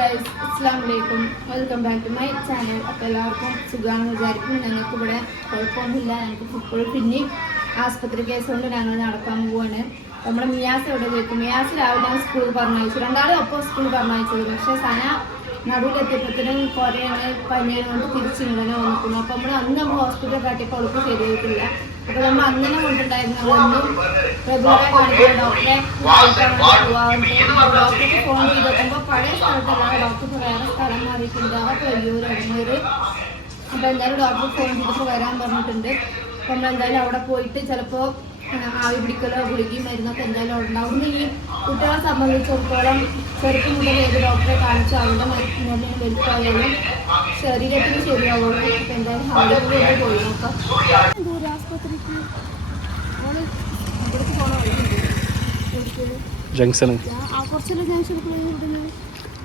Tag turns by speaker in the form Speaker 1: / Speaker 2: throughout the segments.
Speaker 1: Guys അസ്സാം വലൈക്കും welcome back to my channel അപ്പോൾ എല്ലാവർക്കും സുഖമാണെന്ന് വിചാരിക്കും ഞങ്ങൾക്ക് ഇവിടെ കുഴപ്പമൊന്നുമില്ല. ഞങ്ങൾക്ക് ഫുട്ബോൾ പിന്നെ ആസ്പത്രി കേസ് കൊണ്ട് ഞങ്ങൾ നടക്കാൻ പോവാണ്. നമ്മുടെ മിയാസ് എവിടെ ചോദിക്കും? മിയാസ് രാവിലെ ഞാൻ സ്കൂളിൽ പറഞ്ഞയച്ചു. രണ്ടാളും ഒപ്പം സ്കൂളിൽ പറഞ്ഞയച്ചത്. പക്ഷേ സന നടുവിലെത്തിയപ്പോഴത്തേനും കുറേ പനിയാണ് കൊണ്ട് തിരിച്ചിങ്ങനെ വന്നിട്ടുണ്ട് അപ്പോൾ നമ്മൾ അന്ന് നമ്മൾ ഹോസ്പിറ്റലിൽ കാട്ടിയപ്പോൾ അവൾക്ക് ശരിയായിട്ടില്ല. അപ്പോൾ നമ്മൾ അങ്ങനെ കൊണ്ടുണ്ടായിരുന്നു. നമ്മളൊന്നും റെഗുലറായി കാണിക്കുന്ന ഡോക്ടറെ ഡോക്ടർക്ക് ഫോൺ ചെയ്ത് നോക്കുമ്പോൾ പഴയ സ്ഥലത്തല്ല. ഡോക്ടർക്ക് വേറെ സ്ഥലം മാറിയിട്ടുണ്ട്. അതൊക്കെ വലിയൊരു ഇടങ്ങേറ് അപ്പോൾ എന്തായാലും ഡോക്ടർ ഫോൺ ചെയ്തിട്ട് വരാൻ പറഞ്ഞിട്ടുണ്ട്. അപ്പോൾ നമ്മൾ എന്തായാലും അവിടെ പോയിട്ട് ചിലപ്പോൾ ആവി പിടിക്കലോ ഗുളികയും മരുന്നൊക്കെ എന്തായാലും ഉണ്ടാവും. ഈ കുട്ടികളെ സംബന്ധിച്ചിടത്തോളം ചെറുപ്പം മുതൽ ഏത് ഡോക്ടറെ കാണിച്ചു അവരുടെ മരുന്നിന് വലുപ്പമായാലും ശരീരത്തിന് ശരിയാവുള്ളൂ. എന്തായാലും അവിടെ പോയി നോക്കാം.
Speaker 2: ജംഗ്ഷന്.
Speaker 1: കുറച്ചുള്ള ജംഗ്ഷൻ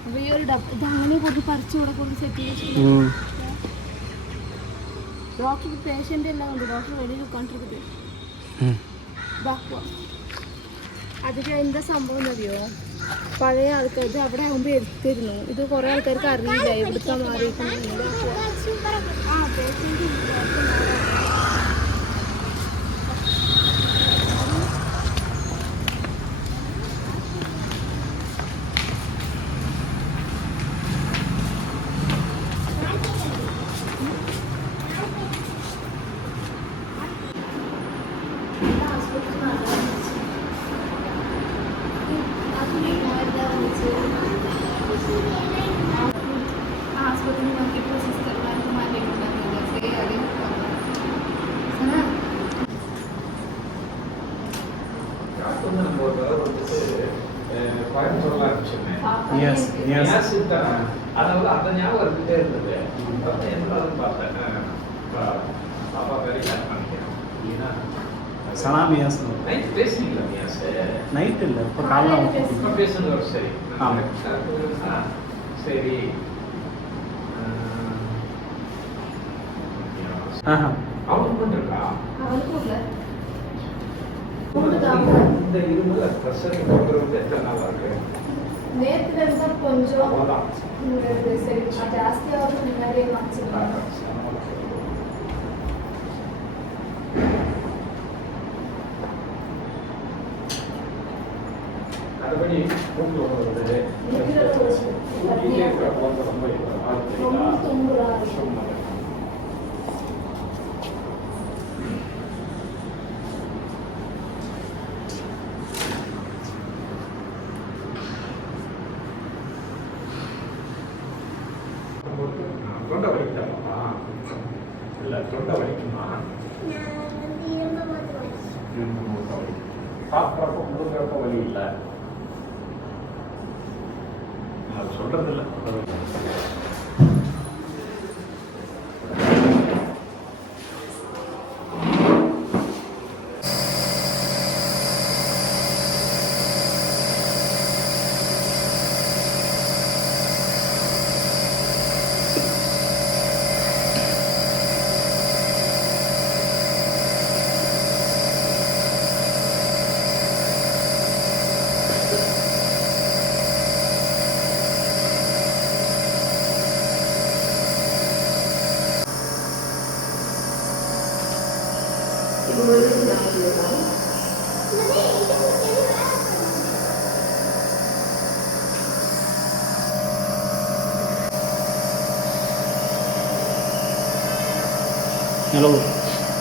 Speaker 1: അപ്പോൾ ഈ ഒരു ഡബ് ഇത് അങ്ങനെ കൊണ്ട് പറിച്ചു കൂടെ കൊണ്ട് സെറ്റ് ചെയ്ത് ഡോക്ടർ എല്ലാം ഉണ്ട്. ഡോക്ടർ വെളിയിൽ
Speaker 2: ഉൾക്കൊണ്ടിരിക്കുന്നത്
Speaker 1: അതിൽ എന്താ സംഭവം അറിയോ പഴയ ആൾക്കാർ ഇത് അവിടെ ആകുമ്പോൾ എടുത്തിരുന്നു. ഇത് കുറേ ആൾക്കാർക്ക് അറിയില്ല. എവിടുത്തെ മാറിയിട്ടുണ്ട്
Speaker 2: Yes, yes.
Speaker 3: அதனால அந்த ஞாபகம் இருந்துட்டே இருந்தது. என்னடான்னு பார்த்தேன். பாப்பா பேரை கேட் பண்ணிக்கிறேன் ஏன்னா
Speaker 2: சனா மியாஸ்
Speaker 3: நைட் பேசுனீங்களா மியாஸ்
Speaker 2: நைட் இல்லை இப்போ காலைல
Speaker 3: இப்போ பேசுனது ஒரு சரி.
Speaker 2: ஆமா.
Speaker 3: ஆ, சரி.
Speaker 2: ஆஹா.
Speaker 3: அவனுக்கு
Speaker 1: அவனுக்கும்
Speaker 3: அவ்வளோதான்
Speaker 1: உங்களுக்கு சரி ஜாஸ்தியாவது முன்னாடியே காமிச்சிருக்காங்க
Speaker 3: அதுபடி மூக்கில் வருது
Speaker 1: மூக்குல வருது.
Speaker 3: மூக்கிலே இருக்கிற குழந்தை ரொம்ப
Speaker 1: போது
Speaker 3: தொண்டை இல்லை தொண்டை வலிக்குமா சாப்பிட்றப்போ முழுங்கிறப்ப வழி இல்லை
Speaker 2: சொல்றதில்லை. Halo,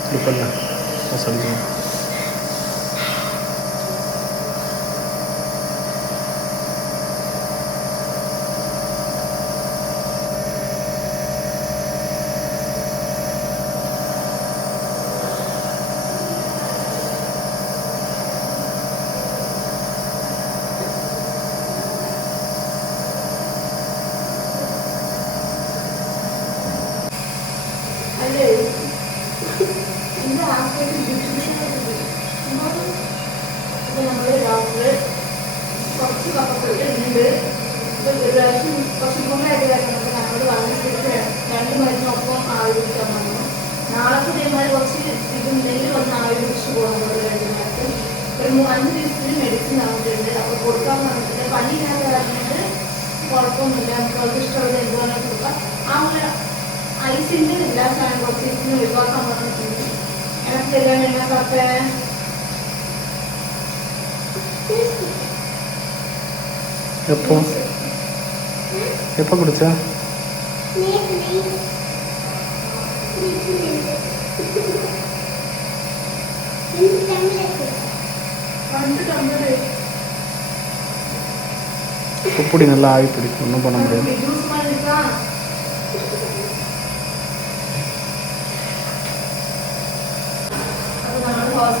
Speaker 2: lupa lah.
Speaker 1: Pasal ini. Market നമ്മൾ രാത്രി കുറച്ച് കപ്പത്തോട്ട് ഇണ്ട് ഒരു പ്രാവശ്യം കുറച്ച് മുമ്പായിട്ട് രണ്ട് മരുന്നൊപ്പം ആലോചിക്കാൻ വന്നു നാളെ ഇതേമാതിരി കുറച്ച് ഇതുണ്ടെങ്കിൽ ഒന്ന് ആലോചിച്ച് പോകണം നമ്മുടെ കഴിഞ്ഞിട്ട് ഒരു അഞ്ച് ദിവസത്തിന് മെഡിസിൻ അപ്പോൾ കൊടുക്കാൻ പറഞ്ഞിട്ട് പണി ഞാൻ പറഞ്ഞിട്ട് കുഴപ്പമൊന്നുമില്ല നമുക്ക് അവർക്ക് ഇഷ്ടമുള്ളത് എന്തുവാണെന്ന് കൊടുക്കാം ആ ഒരു ഐസിന്റെ ഗ്ലാസ്സാണ് കുറച്ച് ദിവസത്തിന് ഒഴിവാക്കാൻ പറഞ്ഞിട്ട് அடுத்து என்ன
Speaker 2: பார்ப்பேன் எப்போ எப்போ
Speaker 1: குடிச்சா
Speaker 2: உப்புடி நல்லா ஆவி பிடிக்கும் ஒன்றும் பண்ண முடியாது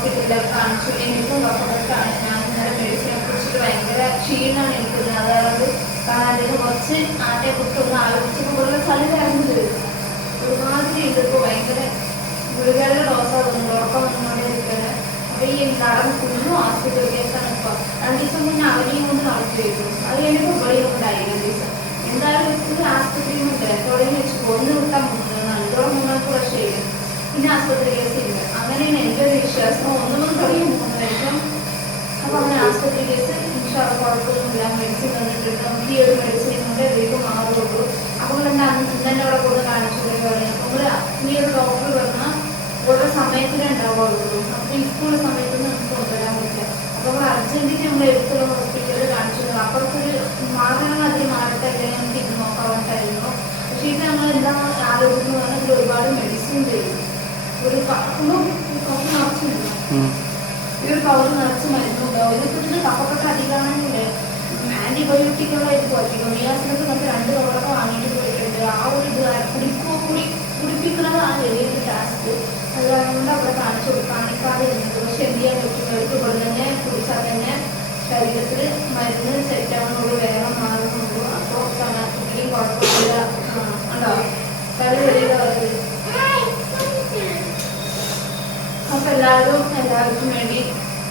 Speaker 1: ഹോസ്പിറ്റലിലൊക്കെ കാണിച്ചു. എനിക്കും ഡോക്ടറെ ഞാൻ ഇന്നലെ മെഡിസിനെ കുറിച്ചിട്ട് ഭയങ്കര ക്ഷീണമാണ് എനിക്കുന്നത് അതായത് കാരണം അതിന് കുറച്ച് ആട്ടെ കുത്തൊന്ന് ആലോചിച്ചപ്പോൾ കൂടുതൽ ചളി കയറുന്നത് ഒരുമാതിരി ഇതിപ്പോൾ ഭയങ്കര ഗുളികയുടെ ഡോസാ തോന്നുന്നു ഉറക്കം വന്നുകൊണ്ടേ ഇരിക്കുന്നത് അപ്പോൾ ഈ നടന്ന് കുഞ്ഞു ഹോസ്പിറ്റൽ കേസാണ് ഇപ്പോൾ രണ്ട് ദിവസം മുന്നേ അവനെയും കൊണ്ട് നടത്തിയിരുന്നു അത് കഴിഞ്ഞപ്പോൾ ഇവിടെയും ഉണ്ടായി രണ്ട് ദിവസം. എന്തായാലും ഒരു ഉണ്ട് എത്തോടെയും വെച്ച് കൊന്നു വിട്ടാൽ പിന്നെ ആശുപത്രി കേസ് ഇല്ല? അങ്ങനെയാണ് ഒരു വിശ്വാസം. ഒന്നും തുടങ്ങി മൂന്നായിരിക്കും അപ്പോൾ അങ്ങനെ ആശുപത്രി കേസ് കുഴപ്പമൊന്നുമില്ല മെഡിസിൻ തന്നിട്ടുണ്ട് ഈ ഒരു മെഡിസിൻ കൊണ്ട് വീണ്ടും മാറുള്ളൂ അപ്പോൾ എന്താ തന്നെ അവിടെ കൊണ്ട് പറയാം നമ്മൾ ഈ ഒരു ഡോക്ടർ പറഞ്ഞാൽ ഓരോ സമയത്തിനേ ഉണ്ടാവുള്ളൂ അപ്പോൾ സ്കൂൾ സമയത്തൊന്നും നമുക്ക് കൊണ്ടുവരാൻ പറ്റില്ല. അപ്പോൾ നമ്മൾ അർജന്റീന നമ്മൾ എടുത്തുള്ള ഹോസ്പിറ്റലിൽ കാണിച്ചു അപ്പുറത്തൊരു മാറണം അതിൽ മാറട്ടെ അല്ലെങ്കിൽ നമുക്ക് ഇത് ഇത് നമ്മൾ എന്താ പറഞ്ഞാൽ ഒരുപാട് മെഡിസിൻ തരും ഒരു കപ്പും കപ്പ് നിറച്ചുണ്ട് ഈ ഒരു പൗഡർ നിറച്ച് മരുന്നുണ്ടാവും ഇതിപ്പോൾ ഇതിന് കഫക്കെട്ട് അധികമാണെങ്കിൽ ആന്റിബയോട്ടിക്കുള്ള ഇത് പോറ്റിക്കും മിയാസിനൊക്കെ നമുക്ക് രണ്ട് കവറൊക്കെ വാങ്ങിയിട്ട് പോയിട്ടുണ്ട് ആ ഒരു ഇത് കുടിക്കോ കുടി കുടിപ്പിക്കുന്നതാണ് വലിയൊരു ടാസ്ക് അത് കൊണ്ട് അവിടെ കാണിച്ചു. കാണിക്കാതെ ഇരുന്നത് പക്ഷെ എന്ത് ചെയ്യാൻ പറ്റും? അവർക്ക് ഇവിടെ തന്നെ കുടിച്ചാൽ തന്നെ ശരീരത്തിൽ മരുന്ന് സെറ്റാവുന്നുള്ളൂ വേറെ മാറുന്നുള്ളൂ അപ്പോൾ കുഴപ്പമില്ല. ഉണ്ടോ? എല്ലാവരും എല്ലാവർക്കും വേണ്ടി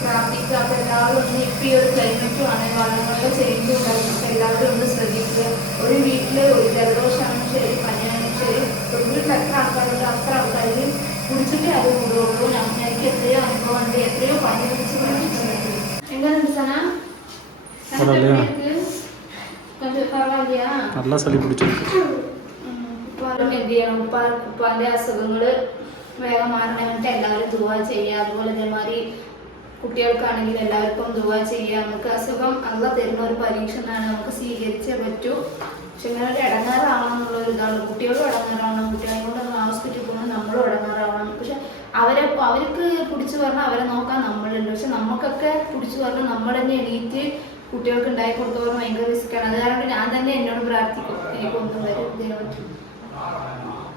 Speaker 1: പ്രാർത്ഥിക്കുക. അപ്പോൾ എല്ലാവരും ഒന്ന് ഇപ്പം ഈ ഒരു ക്ലൈമറ്റുമാണ് വളങ്ങളുടെ ചേഞ്ച് ഉണ്ടാകുന്നത് എല്ലാവരും ഒന്ന് ശ്രദ്ധിക്കുക. ഒരു വീട്ടിൽ ഒരു ജലദോഷമാണെങ്കിലും ശരി പനിയാണെങ്കിലും ശരി. ഒരു വീട്ടിൽ എത്ര ആൾക്കാരുണ്ട് അത്ര ആൾക്കാർ കുടിച്ചിട്ടേ അത് കൂടുള്ളൂ. ഞങ്ങൾക്ക് എത്രയോ അനുഭവം ഉണ്ട് എത്രയോ പനി കുടിച്ചിട്ടുണ്ട്. എങ്ങനെ സനാ
Speaker 2: നല്ല സളി
Speaker 1: പിടിച്ചു എന്ത് ചെയ്യണം? ഉപ്പാന്റെ അസുഖങ്ങൾ വേഗം മാറണമെന്നിട്ട് എല്ലാവരും ദുവ ചെയ്യുക. അതുപോലെ ഇതേമാതിരി കുട്ടികൾക്കാണെങ്കിൽ എല്ലാവർക്കും ദുവ ചെയ്യുക. നമുക്ക് അസുഖം അല്ല തരുന്ന ഒരു പരീക്ഷ എന്നാണ് നമുക്ക് സ്വീകരിച്ചേ പറ്റൂ. പക്ഷെ ഇങ്ങനെ ഒരു ഇടങ്ങാറാവണം എന്നുള്ള ഒരു ഇതാണ്. കുട്ടികളും ഇടങ്ങാറാവണം. കുട്ടികളെ കൊണ്ട് ഹോസ്പിറ്റലിൽ പോകുമ്പോൾ നമ്മളും ഇടങ്ങാറാവണം. പക്ഷെ അവരെ അവർക്ക് പിടിച്ചു പറഞ്ഞാൽ അവരെ നോക്കാൻ നമ്മളുണ്ട്. പക്ഷെ നമുക്കൊക്കെ പിടിച്ചു പറഞ്ഞാൽ നമ്മൾ തന്നെ എണീറ്റ് കുട്ടികൾക്ക് ഉണ്ടായി കൊടുത്തവർ ഭയങ്കര റിസ്ക്കാണ് അത് കാരണം ഞാൻ തന്നെ എന്നോട് പ്രാർത്ഥിക്കും എനിക്കൊന്നും വരും ഇതിനെ പറ്റും.